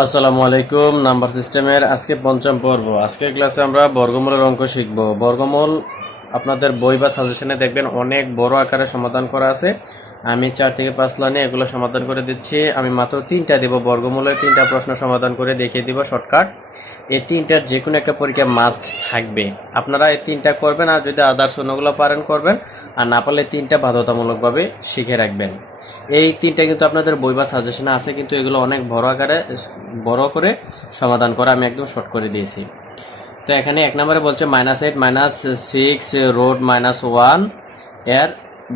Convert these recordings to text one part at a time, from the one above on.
আসসালামু আলাইকুম। নাম্বার সিস্টেমের আজকে পঞ্চম পর্ব। আজকের ক্লাসে আমরা বর্গমূলের অঙ্ক শিখব। বর্গমূল আপনাদের বই বা সাজেশনে দেখবেন অনেক বড় আকারে সমাধান করা আছে। আমি 4 থেকে 5 লাইনে এগুলো সমাধান করে দিচ্ছি। আমি মাত্র 3টা দেব, বর্গমূলের 3টা প্রশ্ন সমাধান করে দেখিয়ে দিব শর্টকাট। এই 3টার যে কোনো একটা পরীক্ষা মাস্ট থাকবে। আপনারা এই 3টা করবেন, আর যদি আদার্স অন্যগুলো পারেন করবেন, আর না পারলে 3টা বাধ্যতামূলকভাবে শিখে রাখবেন। এই 3টা কিন্তু আপনাদের বই বা সাজেশনে আছে, কিন্তু এগুলো অনেক বড় আকারে বড় করে সমাধান করা আমি একদম শর্ট করে দিয়েছি। তো এখানে 1 নম্বরে বলছে -8 -6 রুট -1 এর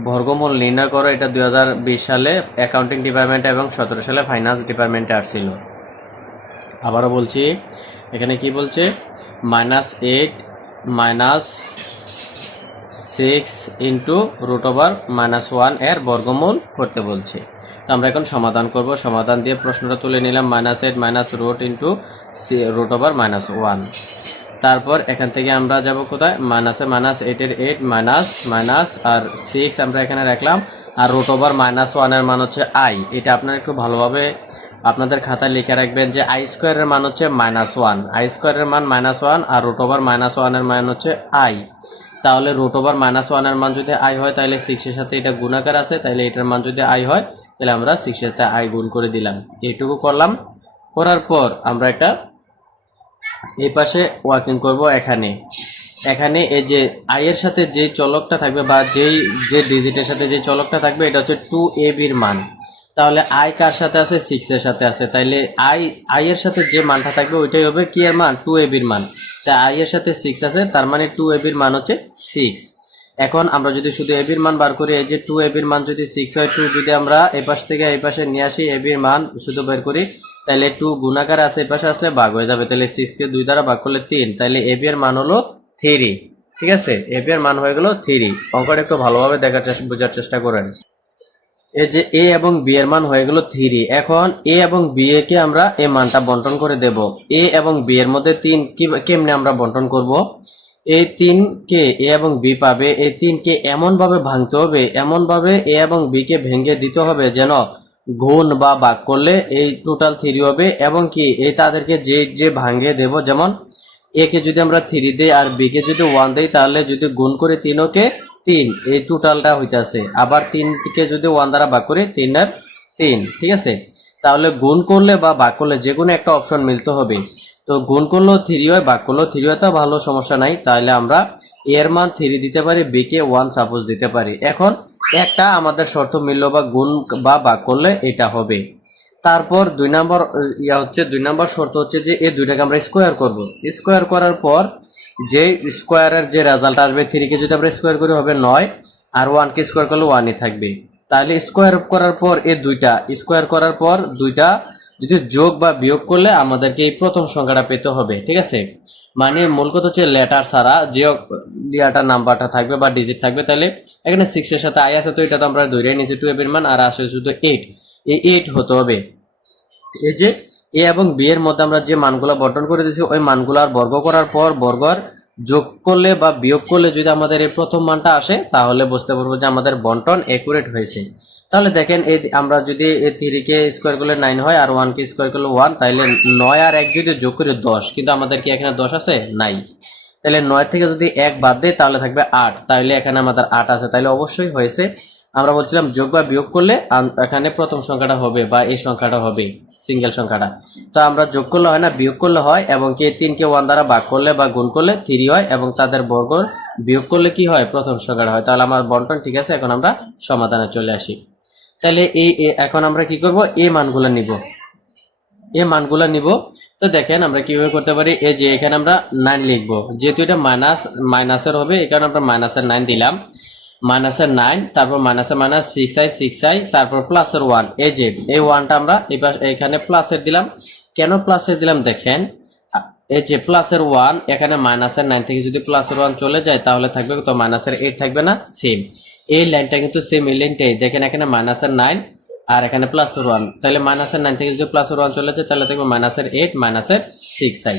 বর্গমূল নির্ণয় করো। এটা 2020 সালে অ্যাকাউন্টিং ডিপার্টমেন্টে এবং 17 সালে ফাইন্যান্স ডিপার্টমেন্টে আসছিল। আবারও বলছি, এখানে কি বলছে, -8 -6 ইন্টু √1 এর বর্গমূল করতে বলছে। তো আমরা এখন সমাধান করব। সমাধান দিয়ে প্রশ্নটা তুলে নিলাম, -8 √, ইন্টু √1। তারপর এখান থেকে আমরা যাব কোথায়, -8 এর 8 মাইনাস আর 6 আমরা এখানে রাখলাম, আর √1 এর মান হচ্ছে i। এটা আপনারা একটু ভালোভাবে আপনাদের খাতায় লিখে রাখবেন যে i স্কয়ারের মান হচ্ছে -1, i স্কয়ারের মান -1 আর √1 এর মান হচ্ছে i। তাহলে √1 এর মান যদি i হয়, তাহলে 6 এর সাথে এটা গুণাকার আছে, তাহলে এটার মান যদি i হয়, তাহলে আমরা 6 এর সাথে i গুণ করে দিলাম। এইটুকু করলাম। করার পর আমরা একটা এই পাশে ওয়ার্কিং করব। এখানে এই যে i এর সাথে যে চলকটা থাকবে বা যে ডিজিটের সাথে যে চলকটা থাকবে, এটা হচ্ছে 2ab এর মান। তাহলে i কার সাথে আছে, 6 এর সাথে আছে, তাইলে i এর সাথে যে মানটা থাকবে ওইটাই হবে কি এর মান, 2ab এর মান। তাই i এর সাথে 6 আছে, তার মানে 2ab এর মান হচ্ছে 6। এখন আমরা যদি শুধু ab এর মান বার করি, এই যে 2ab এর মান যদি 6 হয়, 2 যদি আমরা এই পাশ থেকে এই পাশে নিয়ে আসি, ab এর মান শুধু বের করি, তাহলে 2 গুণাকার আছে, এই পাশে আসলে ভাগ হয়ে যাবে, তাহলে 6 কে 2 দ্বারা ভাগ করলে 3, তাহলে ab এর মান হলো 3। ঠিক আছে, ab এর মান হয়ে গেল 3। অঙ্কটা একটু ভালোভাবে বোঝার চেষ্টা করেন। এই যে a এবং b এর মান হয়ে গেল 3। এখন a এবং b কে আমরা এই মানটা বন্টন করে দেব। a এবং b এর মধ্যে 3 কেমনে আমরা বন্টন করব, এই 3 কে a এবং b পাবে, এই 3 কে এমন ভাবে ভাঙতে হবে, এমন ভাবে a এবং b কে ভেঙে দিতে হবে যেন গুণ বা ভাগ করলে এই টোটাল 3 হবে, এবং কি এই তাদেরকে যে ভাঙে দেব, যেমন a কে যদি আমরা 3 দেই আর b কে যদি 1 দেই, তাহলে যদি গুণ করে 3 কে 3, এই টোটালটা হইতাছে। আবার 3 কে যদি 1 দ্বারা ভাগ করি, 3 এর 3। ঠিক আছে, তাহলে গুণ করলে বা ভাগ করলে যে কোনো একটা অপশন মিলতে হবে। তো গুণ করলেও 3 হয়, ভাগ করলেও 3 হয়, তো ভালো, সমস্যা নাই। তাহলে আমরা এর মান 3 দিতে পারি, বি কে 1 সাপোজ দিতে পারি। এখন একটা আমাদের শর্ত মিলল, বা গুণ বা ভাগ করলে এটা হবে। তারপর 2 নম্বর হচ্ছে, 2 নম্বর শর্ত হচ্ছে যে এই দুইটাকে আমরা স্কোয়ার করব। স্কোয়ার করার পর যে স্কোয়ারের যে রেজাল্ট আসবে, 3 কে যদি আমরা স্কোয়ার করি হবে 9, আর 1 কে স্কোয়ার করলে 1ই থাকবে। তাহলে স্কোয়ার করার পর এই দুইটা স্কোয়ার করার পর দুইটা যদি যোগ বা বিয়োগ করলে আমাদেরকে এই প্রথম সংখ্যাটা পেতে হবে। ঠিক আছে, মানে মূল কথা হচ্ছে লেটার ছাড়া যে নাম্বারটা থাকবে বা ডিজিট থাকবে। তাহলে এখানে 6 এর সাথে i আছে, তো এটা তো আমরা ধরে নিয়েছি 2ab এর মান, আর আসে শুধু 8, এই 8 হতে হবে। এই যে a এবং b এর মধ্যে আমরা যে মানগুলো বন্টন করে দিয়েছি, ওই মানগুলোর বর্গ করার পর বর্গর যোগ করলে বা বিয়োগ করলে যদি আমাদের এই প্রথম মানটা আসে, তাহলে বুঝতে পারবো যে আমাদের বন্টন একুরেট হয়েছে। তাহলে দেখেন, এই আমরা যদি এই 3 কে স্কোয়ার করলে 9 হয়, আর 1 কে স্কোয়ার করলে 1, তাহলে 9 আর 1 যদি যোগ করি 10, কিন্তু আমাদের কি এখানে 10 আছে? নাই। তাহলে 9 থেকে যদি 1 বাদ দেয়, তাহলে থাকবে 8, তাহলে এখানে আমাদের 8 আছে, তাহলে অবশ্যই হয়েছে। আমরা বলছিলাম যোগ বা বিয়োগ করলে এখানে প্রথম সংখ্যাটা হবে বা এই সংখ্যাটা হবে, সিঙ্গেল সংখ্যাটা। তো আমরা যোগ করলে হয় না, বিয়োগ করলে হয়, এবং কে 3 কে 1 দ্বারা ভাগ করলে বা গুণ করলে 3 হয়, এবং তাদের বর্গর বিয়োগ করলে কি হয়, প্রথম সংখ্যাটা হয়। তাহলে আমার বন্টন ঠিক আছে। এখন আমরা সমাধানে চলে আসি। তাহলে এখন আমরা কি করব, এই মানগুলো নিব। তো দেখেন আমরা কিভাবে করতে পারি। এই যে এখানে আমরা 9 লিখবো, যেহেতু এটা মাইনাসের হবে, এখানে আমরা মাইনাসের 9 দিলাম, মাইনাসের 9, তারপর মাইনাসের মাইনাস 6i, তারপর প্লাসের 1। এই যে এই 1টা আমরা এখানে প্লাসের দিলাম। কেন প্লাসের দিলাম দেখেন, এই যে প্লাসের 1, এখানে মাইনাসের 9 থেকে যদি প্লাসের 1 চলে যায়, তাহলে থাকবে তো মাইনাসের 8 থাকবে না, সেম। এই লাইনটা কিন্তু সেম, এই লাইনটাই দেখেন, এখানে মাইনাসের 9 আর এখানে প্লাসের 1, তাহলে মাইনাসের 9 থেকে যদি প্লাসের 1 চলে যায়, তাহলে থাকবে মাইনাসের 8 মাইনাসের 6i।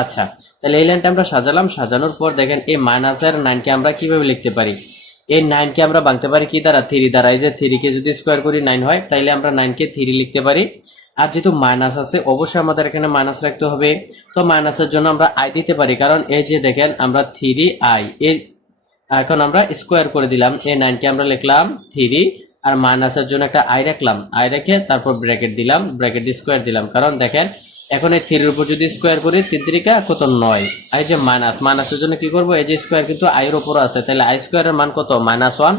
আচ্ছা, তাহলে এই লাইনটা আমরা সাজালাম। সাজানোর পর দেখেন এই মাইনাসের 9 কে আমরা কিভাবে লিখতে পারি, এই 9 কে আমরা ভাঙতে পারি কি দ্বারা, 3 দ্বারা। এই যে 3 কে যদি স্কোয়ার করি 9 হয়, তাইলে আমরা 9 কে 3 লিখতে পারি। আর যেহেতু মাইনাস আছে অবশ্যই আমাদের এখানে মাইনাস রাখতে হবে। তো মাইনাসের জন্য আমরা আই দিতে পারি, কারণ এই যে দেখেন আমরা 3i এই এখন আমরা স্কোয়ার করে দিলাম, এই 9 কে আমরা লিখলাম 3 আর মাইনাসের জন্য একটা আই রাখলাম, আই রেখে তারপর ব্র্যাকেট দিলাম, ব্র্যাকেট দিয়ে স্কোয়ার দিলাম। কারণ দেখেন এখন এই 3 এর উপর যদি স্কোয়ার করি 3 3 কত 9, এই যে মাইনাসের জন্য কি করব, এই যে স্কোয়ার কিন্তু আই এর উপর আছে, তাহলে আই স্কোয়ারের মান কত -1,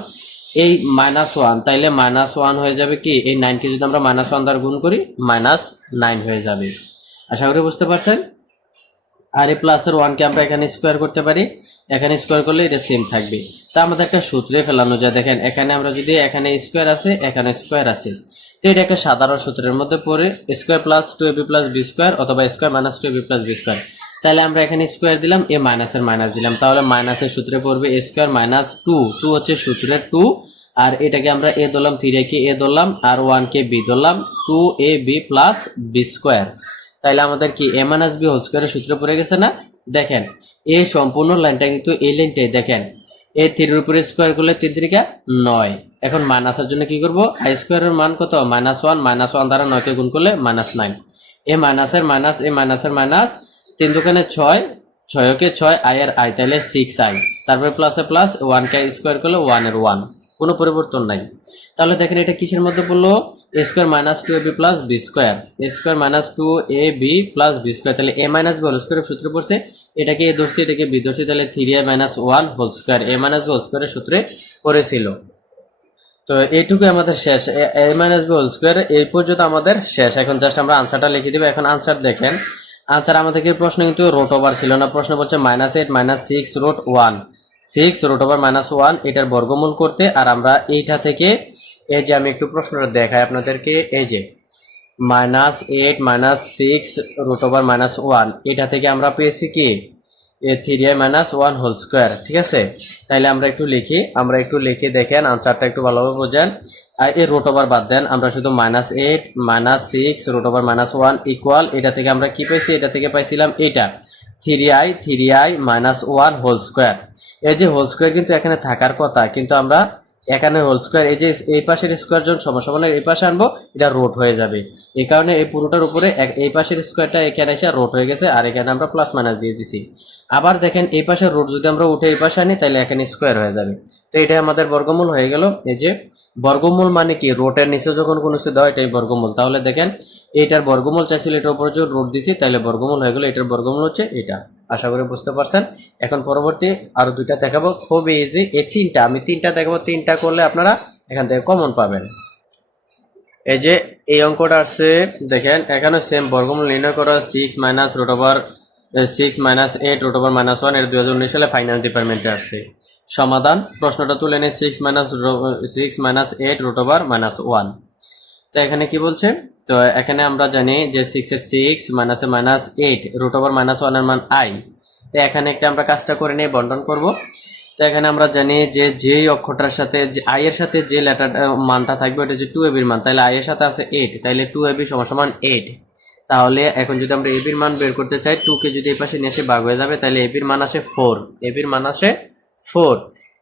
এই -1 তাইলে -1 হয়ে যাবে কি, এই 9 কে যদি আমরা -1 দ্বারা গুণ করি -9 হয়ে যাবে। আশা করি বুঝতে পারছেন। আর এই প্লাসের 1 কে আমরা এখানে স্কোয়ার করতে পারি, এখানে স্কোয়ার করলে এটা সেম থাকবে। তা আমাদের একটা সূত্রে ফেলানো যায়, দেখেন এখানে আমরা যদি এখানে স্কোয়ার আছে এখানে স্কোয়ার আছে, তো এটা একটা সাধারণ সূত্রের মধ্যে পড়ে square plus 2ab plus B square অথবা square minus 2ab plus B square. তাহলে আমরা এখানে স্কোয়ার দিলাম, এ মাইনাসের মাইনাস দিলাম, তাহলে মাইনাসের সূত্রে পড়বে a স্কোয়ার মাইনাস 2 হচ্ছে সূত্রের 2, আর এটাকে আমরা এ ধরলাম, 3 কে এ ধরলাম আর 1 কে বি ধরলাম, 2ab প্লাস বি স্কোয়ার। তাইলে আমাদের কি a মাইনাস বি হোল স্কোয়ারের সূত্র পড়ে গেছে না। দেখেন এই সম্পূর্ণ লাইনটা কিন্তু এই লাইনটাই, দেখেন এই 3 এর উপরে স্কোয়ার করলে 3 3 9। এখন মাইনাসের জন্য কি করব, আই স্কোয়ারের মান কত -1 দ্বারা 9 কে গুণ করলে -9, এই মাইনাসের মাইনাস এই মাইনাসের মাইনাস, 3 দুগুণে 6, 6 কে 6 আই আর আই, তাহলে 6i, তারপরে প্লাসে প্লাস 1 কে স্কোয়ার করলে 1 এর 1, কোনো পরিবর্তন নাই। তাহলে দেখেন এটা কিসের মধ্যে পড়লো, a square minus 2ab plus B square, a square minus 2ab plus B square. তাহলে a মাইনাস বি হোল স্কোয়ারের সূত্রে পড়ছে, এটাকে a ধরছি এটাকে বি ধরছি, তাহলে 3i minus 1 whole square, a minus B whole স্কোয়ারের সূত্রে পড়েছিল। তো এইটুকু আমাদের শেষ, a minus B whole square এই পর্যন্ত আমাদের শেষ। এখন জাস্ট আমরা আনসারটা লিখে দিব। এখন আনসার দেখেন, আনসার আমাদেরকে প্রশ্ন কিন্তু রুট ওভার ছিল না, প্রশ্ন বলছে -8 -6 রুট 1, 6 রুট ওভার -1 এটার বর্গমূল করতে। আর আমরা এইটা থেকে এই যে আমি একটু প্রশ্নটা দেখাই আপনাদেরকে, এই যে -8 -6 রুট ওভার -1 এটা থেকে আমরা পেয়েছি কি 3i মাইনাস 1 হোল স্কোয়ার, ঠিক আছে। তাইলে আমরা একটু লিখি দেখেন আনসারটা একটু ভালোভাবে বোঝেন। আর এই রুট ওভার বাদ দেন, আমরা শুধু -8 -6 রুট ওভার -1 ইকুয়াল, এটা থেকে আমরা কি পাইছি, এটা থেকে পাইছিলাম এটা 3i মাইনাস 1 হোল স্কোয়ার। এই যে হোল স্কোয়ার কিন্তু এখানে থাকার কথা, কিন্তু আমরা এখানে হোল স্কোয়ার এই যে এই পাশের স্কোয়ার যখন সমান এই পাশে আনবো এটা রুট হয়ে যাবে, এই কারণে এই পুরোটার উপরে এই পাশের স্কোয়ারটা এখানে এসে রুট হয়ে গেছে, আর এখানে আমরা প্লাস মাইনাস দিয়ে দিছি। আবার দেখেন এই পাশের রুট যদি আমরা উঠে এই পাশে আনি তাহলে এখানে স্কোয়ার হয়ে যাবে। তো এটা আমাদের বর্গমূল হয়ে গেল। এই যে বর্গমূল মানে কি, রুটের নিচে যখন কোনো কিছু দেওয়া এটাই বর্গমূল। তাহলে দেখেন এইটার বর্গমূল চাইছিল, এটার উপর যখন রুট দিছি তাহলে বর্গমূল হয়ে গেল, এটার বর্গমূল হচ্ছে এটা। আশা করি বুঝতে পারছেন। এখন পরবর্তী আরো দুইটা দেখাবো, খুব ইজি। এই তিনটা আমি তিনটা দেখাবো, তিনটা করলে আপনারা এখান থেকে কমন পাবেন। এই যে এই অঙ্কটা আছে দেখেন, এখানে সেম বর্গমূল নির্ণয় করা 6 minus root over 6 minus 8 root over -1 এর 2019 সালে ফাইনান্স ডিপার্টমেন্টে আছে। সমাধান, প্রশ্নটা তুলে নেই 6 মাইনাস 8 রুট ওভার -1। তো এখানে কি বলছে, তো এখানে আমরা জানি যে 6 এর 6 মাইনাসে -8 রুট ওভার -1 এর মান i। তো এখানে একটা আমরা কাজটা করে নিয়ে বন্টন করব। তো এখানে আমরা জানি যে যেই অক্ষরটার সাথে যে i এর সাথে যে লেটার মানটা থাকবে ওটা হচ্ছে 2ab এর মান, তাহলে i এর সাথে আছে 8, তাহলে 2ab সমান 8। তাহলে এখন যদি আমরা ab এর মান বের করতে চাই, 2 কে যদি এই পাশে নিয়ে এসে ভাগ হয়ে যাবে, তাহলে ab এর মান আসে 4, ab এর মান আসে 4।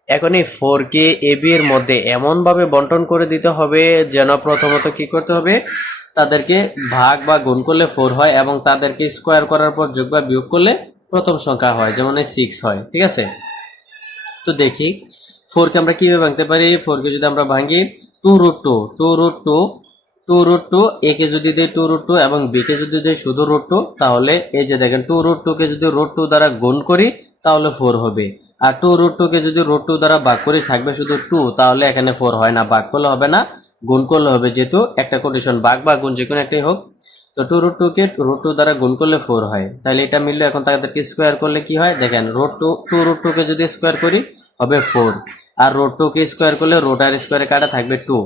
এখন এই 4 কে ab এর মধ্যে এমন ভাবে বন্টন করে দিতে হবে যেন প্রথমত কি করতে হবে, তাদেরকে ভাগ বা গুণ করলে 4 হয় এবং তাদেরকে স্কোয়ার করার পর যোগ বা বিয়োগ করলে প্রথম সংখ্যা হয়, যেমন 6 হয়, ঠিক আছে। তো দেখি 4 কে আমরা কিভাবে ভাঙতে পারি। 4 কে যদি আমরা ভাঙি 2√2 a কে যদি দেই 2√2 এবং b কে যদি দেই শুধু √2, তাহলে এই যে দেখেন 2√2 কে যদি √2 দ্বারা গুণ করি তাহলে 4 হবে, আর 2√2 কে যদি √2 দ্বারা ভাগ করি থাকবে শুধু 2, তাহলে এখানে 4 হয় না, ভাগ করলে হবে না, গুণ করলে হবে, যেহেতু একটা কন্ডিশন ভাগ বা গুণ যে কোনো একটাই হোক। তো 2√2 কে √2 দ্বারা গুণ করলে 4 হয়, তাহলে এটা মিললে এখন তাদেরকে স্কোয়ার করলে কি হয় দেখেন, √2 কে যদি স্কোয়ার করি হবে 4, আর √2 কে স্কোয়ার করলে রুট আর স্কোয়ারে কাটা থাকবে 2।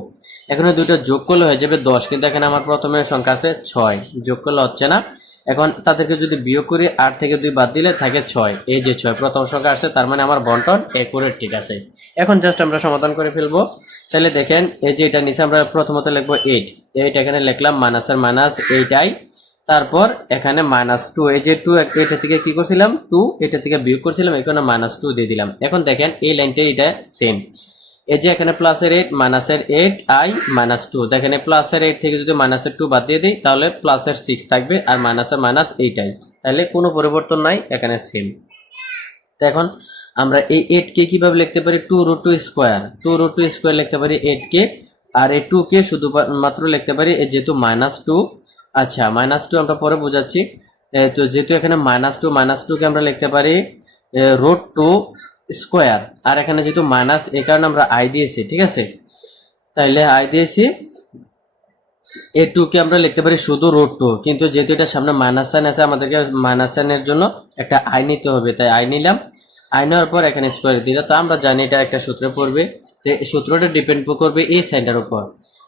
এখানে দুটো যোগ করলে হয়ে যাবে 10, কিন্তু এখানে আমার প্রথমে সংখ্যা আছে 6, যোগ করলে হচ্ছে না। এখন তাদেরকে যদি বিয়োগ করি 8 থেকে 2 বাদ দিলে থাকে 6, এই যে 6 প্রথম সংখ্যা আসছে, তার মানে আমার বন্টন একুরেট, ঠিক আছে। এখন জাস্ট আমরা সমাধান করে ফেলবো। তাহলে দেখেন এই যে এটা নিচে আমরা প্রথমত লিখবো 8, এখানে লিখলাম মাইনাসের মাইনাস 8i, তারপর এখানে -2, এই যে 2 এটা থেকে কি করছিলাম 2 এটা থেকে বিয়োগ করছিলাম, এখানে -2 দিয়ে দিলাম। এখন দেখেন এই লাইনটা এটা সেম, এই যে এখানে প্লাসের 8 মাইনাসের 8 আই মাইনাস 2, দেখেন প্লাসের 8 থেকে যদি মাইনাসের 2 বাদ দিয়ে দিই তাহলে প্লাসের 6 থাকবে আর মাইনাসের মাইনাস 8 আই, তাহলে কোনো পরিবর্তন নাই, এখানে সেম। তো এখন আমরা এই 8 কে কিভাবে লিখতে পারি, 2√2 স্কয়ার, 2√2 স্কয়ার লিখতে পারি 8 কে, আর এই 2 কে শুধুমাত্র লিখতে পারি যেহেতু -2। আচ্ছা -2 আমরা পরে বোঝাচ্ছি। তো যেহেতু এখানে -2 কে আমরা লিখতে পারি √2 স্কয়ার, আর এখানে যেহেতু মাইনাস এই কারণে আমরা আই দিয়েছি, ঠিক আছে, তাইলে আই দিয়েছি। এই 2 কে আমরা লিখতে পারি শুধু √2, কিন্তু যেহেতু এটা সামনে মাইনাস সাইন আছে আমাদেরকে মাইনাস সাইনের জন্য একটা আই নিতে হবে, তাই আই নিলাম। আই নেওয়ার পর এখানে স্কোয়ার দিলাম। তো আমরা জানি এটা একটা সূত্রে পড়বে, তো সূত্রটা ডিপেন্ড করবে এই সাইনটার উপর।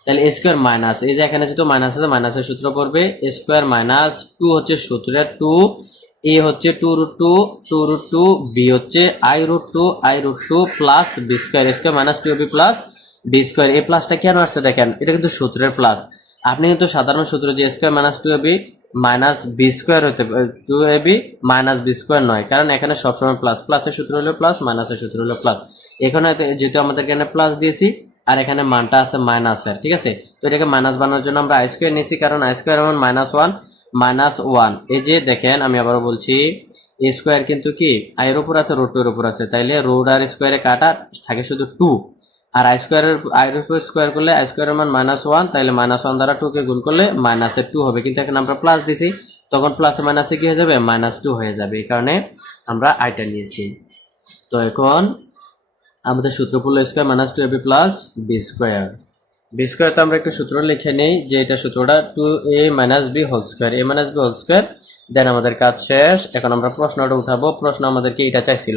তাহলে এ স্কোয়ার মাইনাস, এই যে এখানে যেহেতু মাইনাস আছে মাইনাসের সূত্র পড়বে এ স্কোয়ার মাইনাস 2 হচ্ছে সূত্রে 2, এ হচ্ছে 2√2 বি হচ্ছে i√2 plus B square, square minus 2ab plus B square. এই প্লাসটা কেন আসছে দেখেন, এটা কিন্তু সূত্রের প্লাস। আপনি কিন্তু সাধারণ সূত্র যে square minus 2ab minus B square হতে পারে, 2ab মাইনাস বি স্কোয়ার নয়, কারণ এখানে সবসময় প্লাস, প্লাসের সূত্র হলো প্লাস, মাইনাসের সূত্র হলো প্লাস। এখানে যেহেতু আমাদের এখানে প্লাস দিয়েছি আর এখানে মানটা আছে মাইনাসের, ঠিক আছে, তো এটাকে মাইনাস বানানোর জন্য আমরা আই স্কোয়ার নিয়েছি, কারণ আই স্কোয়ার এমন -1 এই যে দেখেন আমি আবারও বলছি এ স্কোয়ার কিন্তু কি আই এর উপর আছে, √2 এর উপর আছে, তাইলে রুট আর স্কোয়ারে কাটা থাকে শুধু 2, আর আই স্কোয়ারের আইয়ের উপর স্কোয়ার করলে আই স্কোয়ারের মান -1, তাইলে -1 দ্বারা 2 কে গুণ করলে -2 হবে, কিন্তু এখানে আমরা প্লাস দিছি তখন প্লাসে মাইনাসে কি হয়ে যাবে, -2 হয়ে যাবে, এই কারণে আমরা আইটা নিয়েছি। তো এখন আমাদের সূত্র পড়লো square -2ab plus B square. B square তো আমরা একটু সূত্র লিখে নেই, যে এটা সূত্রটা 2a - b whole square, a - b whole square. Then আমাদের কাজ শেষ। এখন আমরা প্রশ্নটা উঠাবো। প্রশ্ন আমাদেরকে এটা চাইছিল,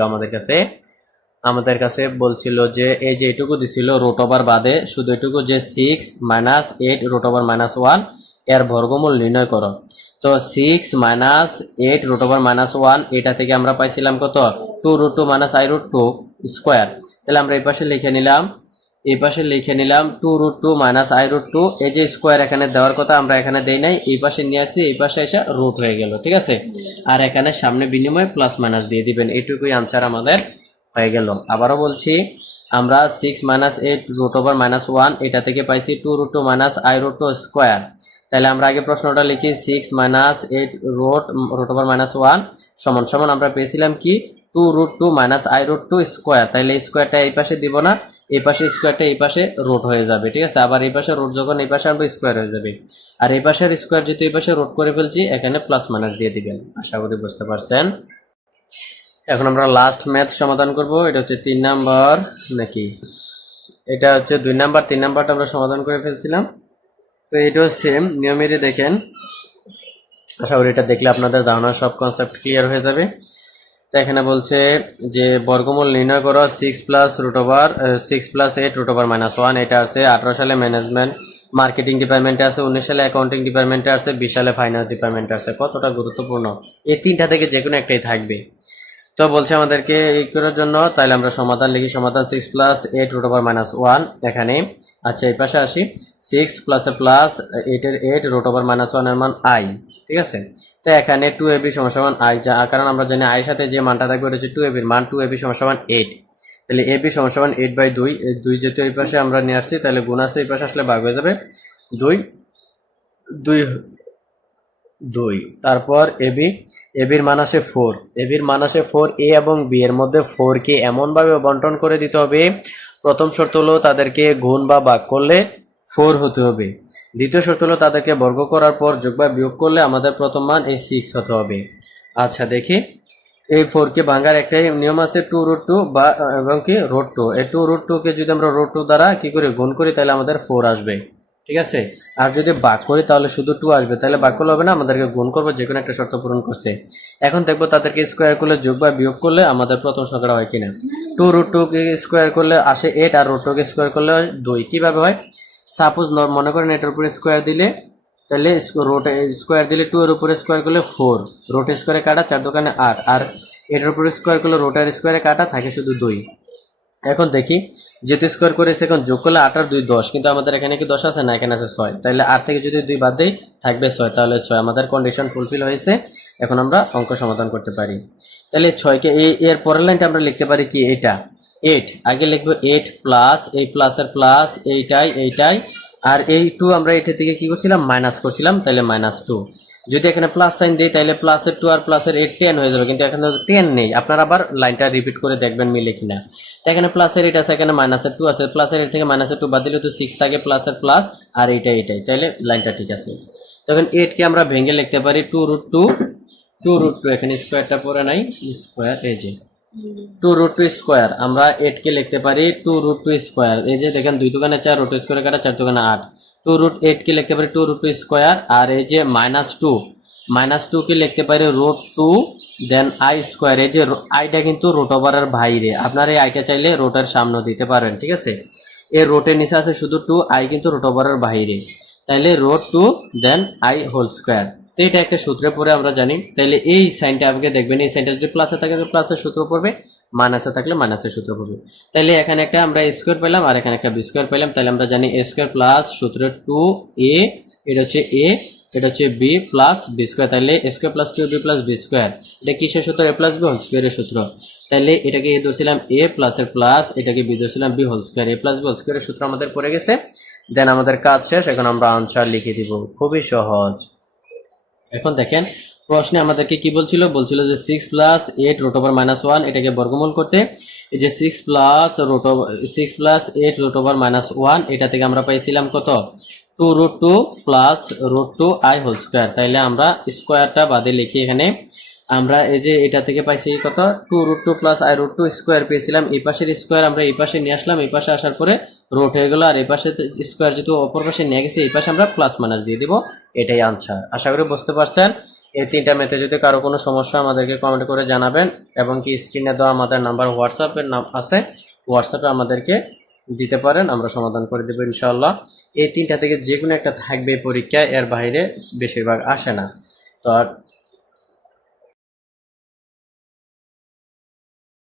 আমাদের কাছে বলছিল যে এই যে এটুকু দিছিল রুট ওভার বাদে, শুধু এটুকু যে 6 - 8 √1 - এর বর্গমূল নির্ণয় করো। তো 6 - 8 √1 - এটা থেকে আমরা পাইছিলাম কত, 2√2 - i√2 স্কোয়ার। তাহলে আমরা এই পাশে লিখে নিলাম 2√2 - i√2, এই যে স্কোয়ার এখানে দেওয়ার কথা আমরা এখানে দেই নাই, এই পাশে নিয়ে আসছি, এই পাশে এসে রুট হয়ে গেল, ঠিক আছে, আর এখানে সামনে বিনিময়ে প্লাস মাইনাস দিয়ে দিবেন, এইটুকুই আনসার আমাদের হয়ে গেল। আবারও বলছি আমরা 6 - 8 √1 - এটা থেকে পাইছি 2√2 - i√2 স্কোয়ার। তাহলে আমরা আগে প্রশ্নটা লিখি 6 - 8 √1 সমান সমান আমরা পেয়েছিলাম কি 2√2 - i√2 স্কোয়ার। তাহলে এই স্কোয়ারটা এই পাশে দিব না, এই পাশে স্কোয়ারটা এই পাশে রুট হয়ে যাবে, ঠিক আছে, আবার এই পাশে রুট যখন এই পাশে আনবো স্কোয়ার হয়ে যাবে, আর এই পাশের স্কোয়ার যেহেতু এই পাশে রুট করে ফেলছি এখানে প্লাস মাইনাস দিয়ে দিবেন। আশা করি বুঝতে পারছেন। এখন আমরা লাস্ট ম্যাথ সমাধান করব। এটা হচ্ছে 3 নাম্বার, নাকি এটা হচ্ছে 2 নাম্বার, 3 নাম্বারটা আমরা সমাধান করে ফেলছিলাম। তো এটাও সেম নিয়মেরই দেখেন, আশা করি এটা দেখলে আপনাদের ধারণা সব কনসেপ্ট ক্লিয়ার হয়ে যাবে। তো এখানে বলছে যে বর্গমূল নির্ণয় করো 6 + 8 √1 - 1। এটা আছে 18 সালে ম্যানেজমেন্ট মার্কেটিং ডিপার্টমেন্টে আছে, 19 সালে অ্যাকাউন্টিং ডিপার্টমেন্টে আছে, 20 সালে ফাইন্যান্স ডিপার্টমেন্টে আছে। কতটা গুরুত্বপূর্ণ, এই তিনটা থেকে যে কোনো একটাই থাকবে। তো বলছে আমাদেরকে এই করার জন্য, তাহলে আমরা সমাধান লিখি। সমাধান 6 + 8 √1 - 1 এখানে। আচ্ছা এই পাশে আসি, 6 + 8 এর 8 √1 - 1 এর মান i, ঠিক আছে। তো এখানে 2ab = i, কারণ আমরা জানি i এর সাথে যে মানটা থাকবে ওটা হচ্ছে 2ab এর মান, 2ab = 8। তাহলে ab = 8/2, 2 যেহেতু এই পাশে আমরা নিয়ে আসছি তাহলে গুণ আছে, এই পাশে আসলে ভাগ হয়ে যাবে 2 2। তারপর ab এর মান আসে 4, a এবং b এর মধ্যে 4 কে এমন ভাবে বন্টন করে দিতে হবে, প্রথম শর্ত হলো তাদেরকে গুণ বা ভাগ করলে 4 হতে হবে, দ্বিতীয় শর্ত হলো তাদেরকে বর্গ করার পর যোগ বা বিয়োগ করলে আমাদের প্রথম মান এই 6 হতে হবে। আচ্ছা দেখি, এই 4 কে ভাঙার একটাই নিয়ম আছে 2√2 বা এবং কি √2। এই 2√2 কে যদি আমরা √2 দ্বারা কি করে গুণ করি তাহলে আমাদের 4 আসবে, ঠিক আছে। আর যদি ভাগ করি তাহলে শুধু 2 আসবে, তাহলে ভাগ করলে হবে না, আমাদেরকে গুণ করবো, যে কোনো একটা শর্ত পূরণ করছে। এখন দেখবো তাদেরকে স্কোয়ার করলে যোগ বা বিয়োগ করলে আমাদের প্রথম সংখ্যাটা হয় কিনা। 2√2 কে স্কোয়ার করলে আসে 8, আর √2 কে স্কোয়ার করলে হয় 2। কিভাবে হয়, সাপোজ মনে করেন এটার উপরে স্কোয়ার দিলে, তাহলে রুট স্কোয়ার দিলে 2 এর উপরে স্কোয়ার করলে 4, রুট স্কোয়ারে কাটা 4 দোকানে 8, আর এটার উপরে স্কোয়ার করলে রুটের স্কোয়ারে কাটা থাকে শুধু 2। এখন দেখি যেহেতু স্কোয়ার করেছে, এখন যোগ করলে 8 আর 2 10, কিন্তু আমাদের এখানে কি 10 আছে না, এখানে আছে 6, তাহলে 8 থেকে যদি 2 বাদ দেই থাকবে 6, তাহলে 6 আমাদের কন্ডিশন ফুলফিল হয়েছে। এখন আমরা অঙ্ক সমাধান করতে পারি। তাহলে 6 কে এর পরের লাইনটা আমরা লিখতে পারি কি এটা, 8 আগে লিখবো 8 প্লাস এই প্লাসের প্লাস এইটাই আর এই 2 আমরা এটা থেকে কি করছিলাম মাইনাস করছিলাম, তাহলে -2। যদি এখানে প্লাস সাইন দেই তাহলে প্লাসের 2 আর প্লাসের 8 10 হয়ে যাবে, কিন্তু এখানে তো 10 নেই। আপনারা আবার লাইনটা রিপিট করে দেখবেন মিলে কিনা। তো এখানে প্লাসের 8 আছে, এখানে মাইনাসের 2 আছে, প্লাসের 8 থেকে মাইনাসের 2 বাদ দিলে তো 6 থাকে, প্লাসের প্লাস আর এইটাই, তাহলে লাইনটা ঠিক আছে। তখন 8 কে আমরা ভেঙে লিখতে পারি 2√2 এখানে স্কয়ারটা পড়ে নাই, স্কয়ার এই যে 2√2 স্কয়ার, আমরা 8 কে লিখতে পারি 2√2 স্কয়ার। এই যে দেখেন 2 দোকানে 4, রুট স্কয়ার কাটা 4 দোকানে 8, 2√8 কে লিখতে পারি 2√2 স্কয়ার। আর এই যে -2 কে লিখতে পারি √2 দেন আই স্কয়ার। এই যে আইটা কিন্তু রুট ওভারের বাইরে, আপনার এই আইটা চাইলে রুটের সামনে দিতে পারেন, ঠিক আছে। এর রুটের নিচে আছে শুধু 2, আই কিন্তু রুট ওভারের বাইরে, তাইলে √2 দেন আই হোল স্কয়ার। তো এটা একটা সূত্রে পড়ে আমরা জানি। তাহলে এই সাইনটা আপনাকে দেখবেন, এই সাইনটা যদি প্লাসে থাকে তো প্লাসের সূত্র পড়বে, মাইনাসে থাকলে মাইনাসের সূত্র পড়বে। তাহলে এখানে একটা আমরা স্কয়ার পেলাম আর এখানে একটা বি স্কয়ার পেলাম। তাহলে আমরা জানি a স্কয়ার প্লাস সূত্র 2a, এটা হচ্ছে a, এটা হচ্ছে b প্লাস বি স্কয়ার। তাহলে a square plus 2b plus B square, এটা কিসের সূত্র? a প্লাস b হোল স্কয়ারের সূত্র। তাহলে এটাকে a ধরছিলাম a প্লাসের প্লাস, এটাকে b ধরছিলাম b whole square, a plus b whole স্কয়ারের সূত্র আমাদের পড়ে গেছে। দেন আমাদের কাজ শেষ, এখন আমরা আনসার লিখে দিব, খুবই সহজ। এখন দেখেন প্রশ্নে আমাদেরকে কি বলছিল যে 6 প্লাস 8 রুট ওভার -1 এটাকে বর্গমূল করতে। এই যে 6 প্লাস 8 রুট ওভার -1 এটা থেকে আমরা পাইছিলাম কত? 2√2 প্লাস √2 আই হোল স্কয়ার। তাইলে আমরা স্কয়ারটা বাদে লিখি এখানে। আমরা এই যে এটা থেকে পাইছি কত? 2√2 প্লাস আই √2 স্কয়ার পেয়েছিলাম। এই পাশের স্কয়ার আমরা এই পাশে নিয়ে আসলাম, এই পাশে আসার পরে রুট হয়ে গেল, আর এই পাশে স্কয়ার যেহেতু অপর পাশে নিয়ে গেছি, এই পাশে আমরা প্লাস মাইনাস দিয়ে দিব। এটাই আনসার। আশা করি বুঝতে পারছেন। এই তিনটা মেথে যদি কারো কোনো সমস্যা আমাদেরকে কমেন্ট করে জানাবেন, এবং কি স্ক্রিনে দেওয়া আমাদের নাম্বার হোয়াটসঅ্যাপের নাম আছে, হোয়াটসঅ্যাপে আমাদেরকে দিতে পারেন, আমরা সমাধান করে দেবো ইনশাআল্লাহ। এই তিনটা থেকে যে কোনো একটা থাকবে পরীক্ষায়, এর বাইরে বেশিরভাগ আসে না। তো আর